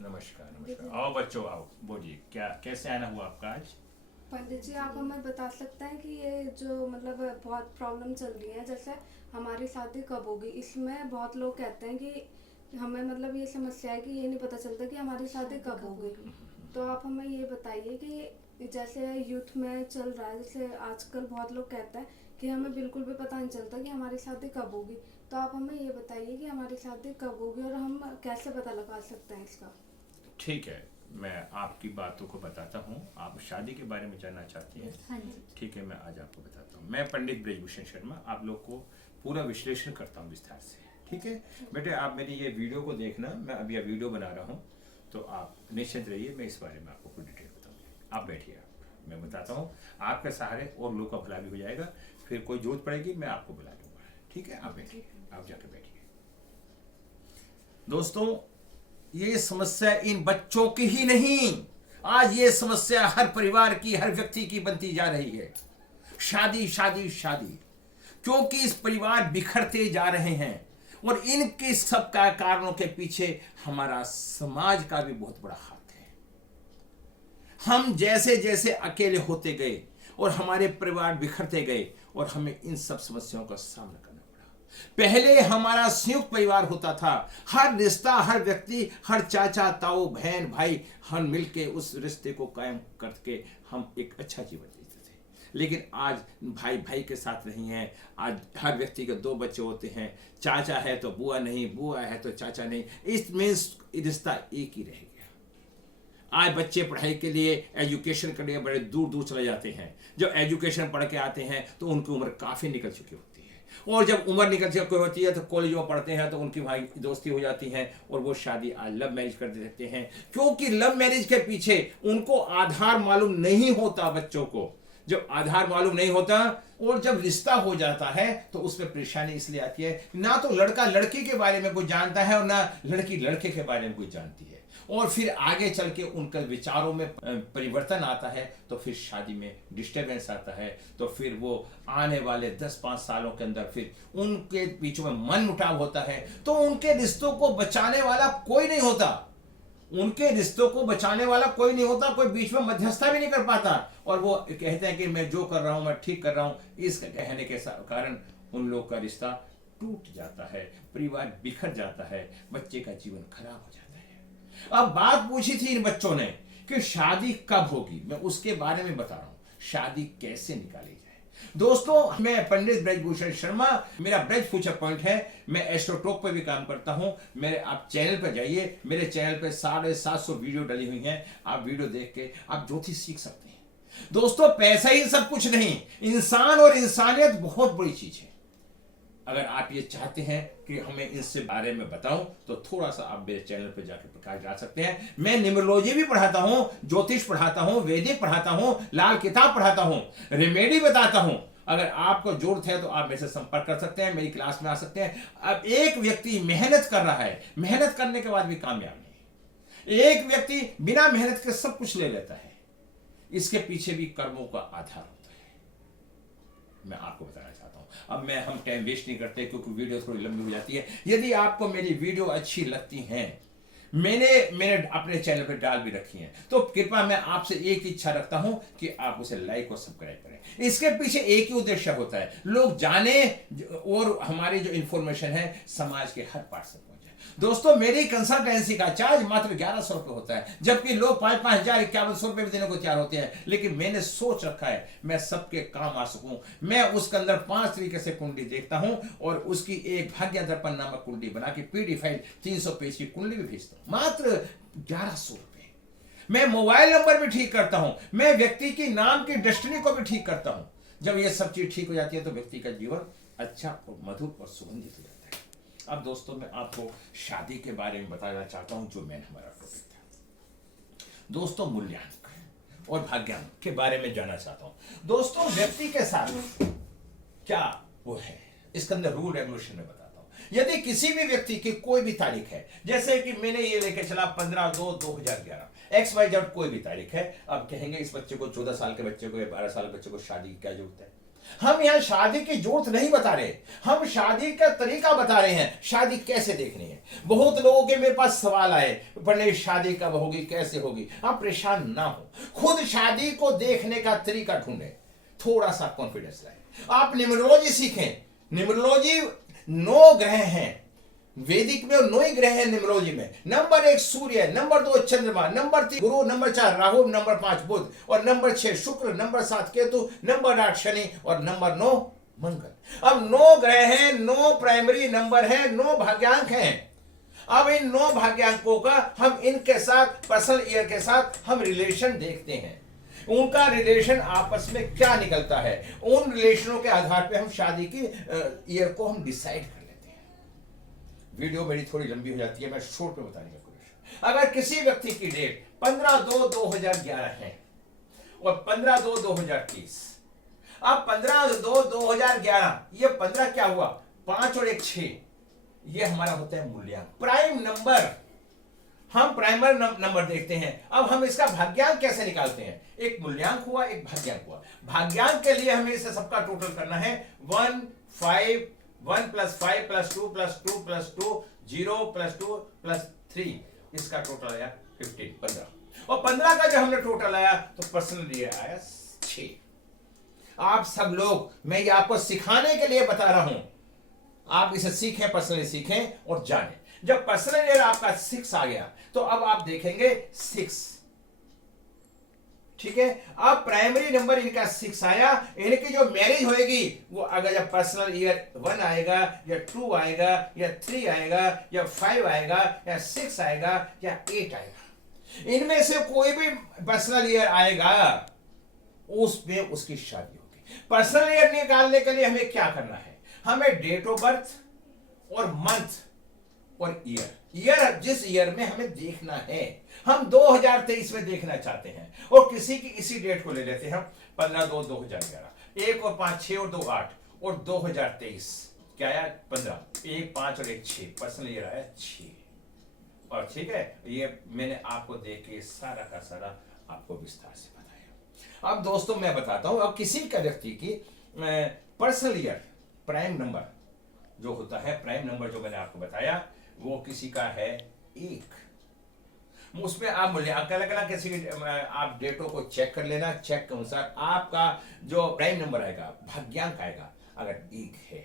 नमस्कार नमस्कार। आओ बच्चों आओ, बोलिए क्या कैसे आना हुआ आपका आज। पंडित जी, आप हमें बता सकते हैं कि ये जो मतलब बहुत प्रॉब्लम चल रही है, जैसे हमारी शादी कब होगी? इसमें बहुत लोग कहते हैं कि हमें मतलब ये समस्या है कि ये नहीं पता चलता कि हमारी शादी कब होगी। तो आप हमें ये बताइए कि जैसे यूथ में चल रहा है, जैसे आजकल बहुत लोग कहते हैं कि हमें बिल्कुल भी पता नहीं चलता कि हमारी शादी कब होगी। तो आप हमें ये बताइए कि हमारी शादी कब होगी और हम कैसे पता लगा सकते हैं इसका। ठीक है, मैं आपकी बातों को बताता हूँ। आप शादी के बारे में जानना चाहती हैं। हाँ जी। ठीक है, मैं आज आपको बताता हूँ। मैं पंडित ब्रजभूषण शर्मा आप लोग को पूरा विश्लेषण करता हूँ विस्तार से। ठीक है बेटे, आप मेरी ये वीडियो को देखना। मैं अभी यह वीडियो बना रहा हूँ, तो आप निश्चिंत रहिए, मैं इस बारे में आपको पूरी डिटेल बताऊँगी। आप बैठिए, मैं बताता हूँ। आपके सहारे और लोग का भला भी हो जाएगा। फिर कोई जरूरत पड़ेगी मैं आपको बुला लूँगा। ठीक है, आप बैठिए, आप जाके बैठिए। दोस्तों, ये समस्या इन बच्चों की ही नहीं, आज ये समस्या हर परिवार की, हर व्यक्ति की बनती जा रही है। शादी शादी शादी, क्योंकि इस परिवार बिखरते जा रहे हैं और इनके सब का कारणों के पीछे हमारा समाज का भी बहुत बड़ा हाथ है। हम जैसे जैसे अकेले होते गए और हमारे परिवार बिखरते गए और हमें इन सब समस्याओं का सामना करना पड़ा। पहले हमारा संयुक्त परिवार होता था। हर रिश्ता, हर व्यक्ति, हर चाचा ताऊ बहन भाई, हम मिलके उस रिश्ते को कायम करके हम एक अच्छा जीवन जीते थे। लेकिन आज भाई भाई के साथ नहीं है। आज हर व्यक्ति के दो बच्चे होते हैं। चाचा है तो बुआ नहीं, बुआ है तो चाचा नहीं। इस मीन्स रिश्ता एक ही रह गया। आज बच्चे पढ़ाई के लिए, एजुकेशन के लिए बड़े दूर दूर चले जाते हैं। जब एजुकेशन पढ़ के आते हैं तो उनकी उम्र काफ़ी निकल चुकी होती है, और जब उम्र निकल चुकी होती है तो कॉलेज में पढ़ते हैं तो उनकी भाई दोस्ती हो जाती है और वो शादी आज लव मैरिज कर देते हैं। क्योंकि लव मैरिज के पीछे उनको आधार मालूम नहीं होता। बच्चों को जब आधार मालूम नहीं होता और जब रिश्ता हो जाता है तो उसमें परेशानी इसलिए आती है, ना तो लड़का लड़की के बारे में कोई जानता है और ना लड़की लड़के के बारे में कोई जानती है। और फिर आगे चल के उनके विचारों में परिवर्तन आता है तो फिर शादी में डिस्टरबेंस आता है। तो फिर वो आने वाले 10-5 सालों के अंदर फिर उनके बीच में मन मुटाव होता है। तो उनके रिश्तों को बचाने वाला कोई नहीं होता। उनके रिश्तों को बचाने वाला कोई नहीं होता, कोई बीच में मध्यस्थता भी नहीं कर पाता। और वो कहते हैं कि मैं जो कर रहा हूं मैं ठीक कर रहा हूं। इस कहने के कारण उन लोग का रिश्ता टूट जाता है, परिवार बिखर जाता है, बच्चे का जीवन खराब हो जाता है। अब बात पूछी थी इन बच्चों ने कि शादी कब होगी, मैं उसके बारे में बता रहा हूं। शादी कैसे निकाली जाए। दोस्तों, मैं पंडित ब्रजभूषण शर्मा, मेरा ब्रज फ्यूचर पॉइंट है। मैं एस्ट्रोटॉक पे भी काम करता हूं। मेरे आप चैनल पर जाइए, मेरे चैनल पे 750 वीडियो डली हुई हैं। आप वीडियो देख के आप ज्योतिष सीख सकते हैं। दोस्तों, पैसा ही सब कुछ नहीं, इंसान और इंसानियत बहुत बड़ी चीज है। अगर आप ये चाहते हैं कि हमें इससे बारे में बताऊं तो थोड़ा सा आप मेरे चैनल पर जाकर प्रकाश डाल सकते हैं। मैं न्यूमरोलॉजी भी पढ़ाता हूं, ज्योतिष पढ़ाता हूं, वैदिक पढ़ाता हूं, लाल किताब पढ़ाता हूं, रेमेडी बताता हूं। अगर आपको जरूरत है तो आप मेरे से संपर्क कर सकते हैं, मेरी क्लास में आ सकते हैं। अब एक व्यक्ति मेहनत कर रहा है, मेहनत करने के बाद भी कामयाब नहीं। एक व्यक्ति बिना मेहनत के सब कुछ ले लेता है। इसके पीछे भी कर्मों का आधार होता है, मैं आपको बताना चाहता हूं। अब हम टाइम वेस्ट नहीं करते क्योंकि वीडियो थोड़ी लंबी हो जाती है। यदि आपको मेरी वीडियो अच्छी लगती हैं, मैंने अपने चैनल पर डाल भी रखी है, तो कृपया मैं आपसे एक इच्छा रखता हूं कि आप उसे लाइक और सब्सक्राइब करें। इसके पीछे एक ही उद्देश्य होता है, लोग जाने और हमारी जो इंफॉर्मेशन है समाज के हर पार्ट से पहुंचे। दोस्तों, मेरी कंसल्टेंसी का चार्ज मात्र 1100 रुपए होता है, जबकि लोग 5-5 हजार 5100 रुपए भी देने को तैयार होते हैं। लेकिन मैंने सोच रखा है मैं सबके काम आ सकूं। मैं उसके अंदर 5 तरीके से कुंडली देखता हूं और उसकी एक भाग्य दर्पण नामक कुंडली बना के पीडीएफ फाइल 300 पेज की कुंडली भी भेजता हूं, मात्र 1100 रुपए। मैं मोबाइल नंबर भी ठीक करता हूं, मैं व्यक्ति की नाम की डेस्टिनी को भी ठीक करता हूं। जब ये सब चीज ठीक हो जाती है तो व्यक्ति का जीवन अच्छा और मधुर और सुगंधित हो जाता है। अब दोस्तों, मैं आपको शादी के बारे में बताना चाहता हूं, जो मैंने हमारा टॉपिक था। दोस्तों, मूल्यांक और भाग्यांक के बारे में जानना चाहता हूं। दोस्तों, व्यक्ति के साथ क्या वो है, इसके अंदर रूल रेगुलेशन में बताता हूं। यदि किसी भी व्यक्ति की कोई भी तारीख है, जैसे कि मैंने ये लेके चला 15/2/2011, XYZ कोई भी तारीख है। अब कहेंगे इस बच्चे को 14 साल के बच्चे को या 12 साल के बच्चे को शादी की क्या जरूरत है। हम यहाँ शादी की जरूरत नहीं बता रहे, हम शादी का तरीका बता रहे हैं, शादी कैसे देखनी है। बहुत लोगों के मेरे पास सवाल आए, पंडित शादी कब होगी, कैसे होगी। आप परेशान ना हो, खुद शादी को देखने का तरीका ढूंढे, थोड़ा सा कॉन्फिडेंस लाए। आप न्यूमरोलॉजी सीखें। न्यूमरोलॉजी 9 ग्रह हैं, वैदिक में 9 ही ग्रह हैं न्यूमरोलॉजी में। नंबर 1 सूर्य, नंबर 2 चंद्रमा, नंबर 3 गुरु, नंबर 4 राहु, नंबर 5 बुध और नंबर 6 शुक्र, नंबर 7 केतु, नंबर 8 शनि और नंबर 9 मंगल। अब 9 ग्रह हैं, 9 प्राइमरी नंबर हैं, 9 भाग्यांक हैं। अब इन 9 भाग्यांकों का हम इनके साथ पर्सनल ईयर के साथ हम रिलेशन देखते हैं, उनका रिलेशन आपस में क्या निकलता है। उन रिलेशनों के आधार पे हम शादी की ईयर को हम डिसाइड कर लेते हैं। वीडियो मेरी थोड़ी लंबी हो जाती है, मैं शॉर्ट में बताने की कोशिश। अगर किसी व्यक्ति की डेट 15/2/2011 है और 15/2/2023, अब 15/2/2011, ये 15 क्या हुआ, 5 और 1 6, ये हमारा होता है मूल्यांक, प्राइम नंबर। हम प्राइमर नंबर देखते हैं। अब हम इसका भाग्यांक कैसे निकालते हैं, एक मूल्यांक हुआ, एक भाग्यांक हुआ। भाग्यांक के लिए हमें इसे सबका टोटल करना है 1 5 1 + 5 + 2 + 2 + 2 0 + 2 + 3, इसका टोटल आया 15। और 15 का जब हमने टोटल आया तो पर्सनल ईयर आया 6। आप सब लोग, मैं ये आपको सिखाने के लिए बता रहा हूं, आप इसे सीखें, पर्सनली सीखें और जानें। जब पर्सनल ईयर आपका 6 आ गया तो अब आप देखेंगे 6, ठीक है। अब प्राइमरी नंबर इनका 6 आया, इनकी जो मैरिज होएगी वो अगर जब पर्सनल ईयर 1 आएगा या 2 आएगा या 3 आएगा या 5 आएगा या 6 आएगा या 8 आएगा, इनमें से कोई भी पर्सनल ईयर आएगा उसमें उसकी शादी होगी। पर्सनल ईयर निकालने के लिए हमें क्या करना है, हमें डेट ऑफ बर्थ और मंथ और ईयर जिस ईयर में हमें देखना है, हम 2023 में देखना चाहते हैं और किसी की इसी डेट को ले लेते हैं हम 15/2/2011, 1 और 5 6 और 2 8 और 2023 क्या आया 15, 1 5 और 1 6, पर्सनल ईयर आया 6। और ठीक है, ये मैंने आपको देख के सारा का सारा आपको विस्तार से बताया। अब दोस्तों मैं बताता हूं, अब किसी का व्यक्ति की पर्सनल ईयर प्राइम नंबर जो होता है, प्राइम नंबर जो मैंने आपको बताया वो किसी का है 1। उसमें आप मूल्यांकन करना, किसी आप डेटों को चेक कर लेना, चेक के अनुसार आपका जो प्राइम नंबर आएगा, भाग्यांक आएगा, अगर 1 है,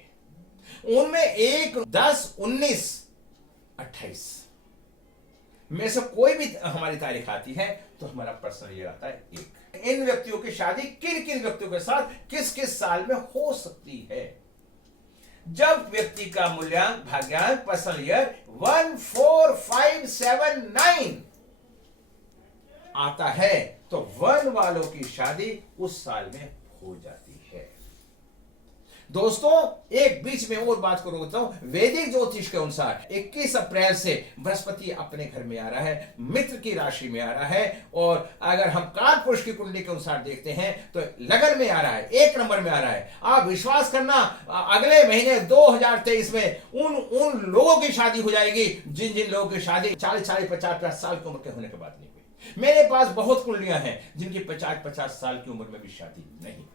उनमें 1 10 19 28 में से कोई भी हमारी तारीख आती है तो हमारा पर्सनल ईयर आता है 1। इन व्यक्तियों की शादी किन किन व्यक्तियों के साथ किस किस साल में हो सकती है, जब व्यक्ति का मूल्यांक भाग्यांक पर्सनल ईयर 1 4 5 7 9 आता है तो 1 वालों की शादी उस साल में हो जाती है। दोस्तों एक बीच में और बात करूंगा तो वैदिक ज्योतिष के अनुसार 21 अप्रैल से बृहस्पति अपने घर में आ रहा है, मित्र की राशि में आ रहा है, और अगर हम कालपुरुष की कुंडली के अनुसार देखते हैं तो लगन में आ रहा है, 1 नंबर में आ रहा है। आप विश्वास करना, अगले महीने 2023 में उन लोगों की शादी हो जाएगी जिन जिन लोगों की शादी 40 50 साल की उम्र के होने के बाद नहीं हुई। मेरे पास बहुत कुंडलियां हैं जिनकी 50 साल की उम्र में भी शादी नहीं हुई।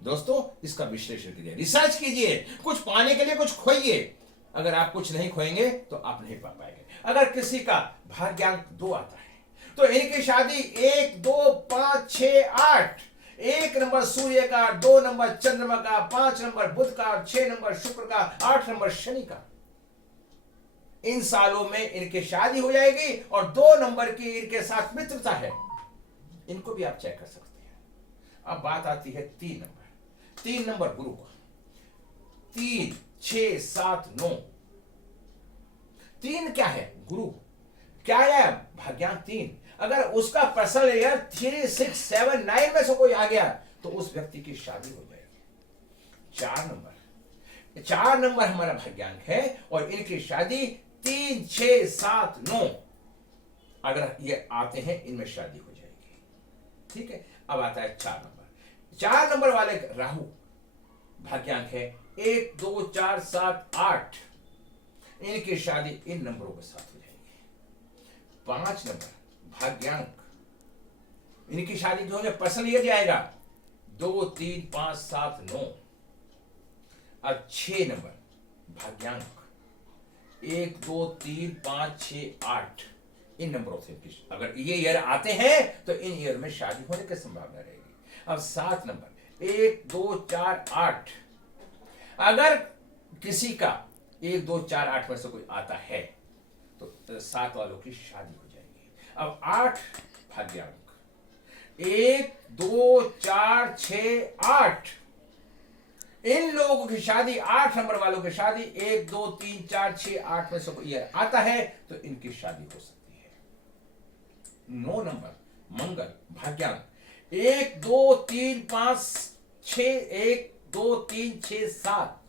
दोस्तों इसका विश्लेषण कीजिए, रिसर्च कीजिए, कुछ पाने के लिए कुछ खोइए। अगर आप कुछ नहीं खोएंगे तो आप नहीं पा पाएंगे। अगर किसी का भाग्यांक 2 आता है तो इनकी शादी 1 2 5 6 8, 1 नंबर सूर्य का, 2 नंबर चंद्रमा का, 5 नंबर बुध का, 6 नंबर शुक्र का, 8 नंबर शनि का, इन सालों में इनकी शादी हो जाएगी। और 2 नंबर की इनके साथ मित्रता है, इनको भी आप चेक कर सकते हैं। अब बात आती है 3 नंबर, 3 नंबर गुरु का, 3 6 7 9। 3 क्या है, गुरु क्या है, भाग्यांक 3। अगर उसका पर्सनल ईयर 3 6 7 9 में से कोई आ गया तो उस व्यक्ति की शादी हो जाएगी। 4 नंबर हमारा भाग्यांक है और इनकी शादी 3 6 7 9, अगर ये आते हैं इनमें शादी हो जाएगी। ठीक है, अब आता है 4 नंबर। 4 नंबर वाले राहु भाग्यांक है 1 2 4 7 8, इनकी शादी इन नंबरों के साथ हो जाएगी। 5 नंबर भाग्यांक, इनकी शादी जो है पर्सनल ईयर जाएगा 2 3 5 7 9 अब 6 नंबर भाग्यांक 1 2 3 5 6 8 इन नंबरों से अगर ये ईयर आते हैं तो इन ईयर में शादी होने की संभावना रहेगी। अब 7 नंबर 1 2 4 8 अगर किसी का 1 2 4 8 में से कोई आता है तो 7 वालों की शादी हो जाएगी। अब 8 भाग्यांक 1 2 4 6 8 इन लोगों की शादी 8 नंबर वालों की शादी 1 2 3 4 6 8 में से कोई ईयर आता है तो इनकी शादी हो सकती है। 9 नंबर मंगल भाग्यांक 1 2 3 5 6 1 2 3 6 7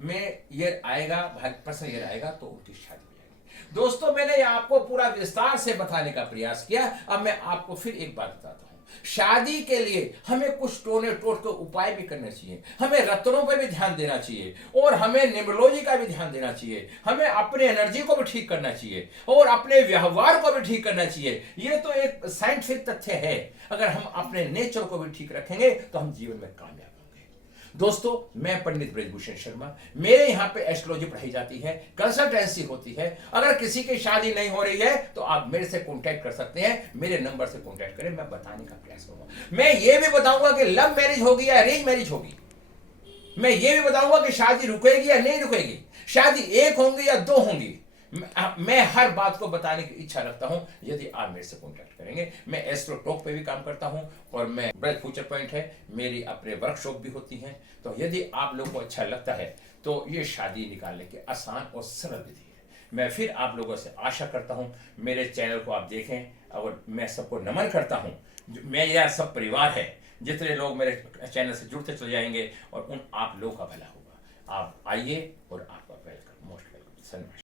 में ईयर आएगा, प्रश्न ईयर आएगा तो उनकी शादी हो जाएगी। दोस्तों मैंने आपको पूरा विस्तार से बताने का प्रयास किया। अब मैं आपको फिर एक बात बताता हूं, शादी के लिए हमें कुछ टोने टोटके उपाय भी करने चाहिए, हमें रत्नों पर भी ध्यान देना चाहिए और हमें न्यूमरोलॉजी का भी ध्यान देना चाहिए, हमें अपने एनर्जी को भी ठीक करना चाहिए और अपने व्यवहार को भी ठीक करना चाहिए। ये तो एक साइंटिफिक तथ्य है। अगर हम अपने नेचर को भी ठीक रखेंगे तो हम जीवन में कामयाब होंगे। दोस्तों मैं पंडित ब्रजभूषण शर्मा, मेरे यहाँ पे एस्ट्रोलॉजी पढ़ाई जाती है, कंसल्टेंसी होती है। अगर किसी की शादी नहीं हो रही है तो आप मेरे से कांटेक्ट कर सकते हैं, मेरे नंबर से कांटेक्ट करें, मैं बताने का प्रयास करूंगा। मैं ये भी बताऊंगा कि लव मैरिज होगी या अरेंज मैरिज होगी, मैं ये भी बताऊंगा कि शादी रुकेगी या नहीं रुकेगी, शादी 1 होंगी या 2 होंगी। मैं हर बात को बताने की इच्छा रखता हूं यदि आप मेरे से कांटेक्ट करेंगे। मैं एस्ट्रो टॉक पे भी काम करता हूं और मैं ब्रज फ्यूचर पॉइंट है, मेरी अपने वर्कशॉप भी होती हैं। तो यदि आप लोगों को अच्छा लगता है तो ये शादी निकालने की आसान और सरल विधि है। मैं फिर आप लोगों से आशा करता हूं मेरे चैनल को आप देखें और मैं सबको नमन करता हूं। मेरा सब परिवार है, जितने लोग मेरे चैनल से जुड़ते चले जाएंगे और उन आप लोगों का भला होगा। आप आइए और आपका वेलकम, मोस्ट वेलकम।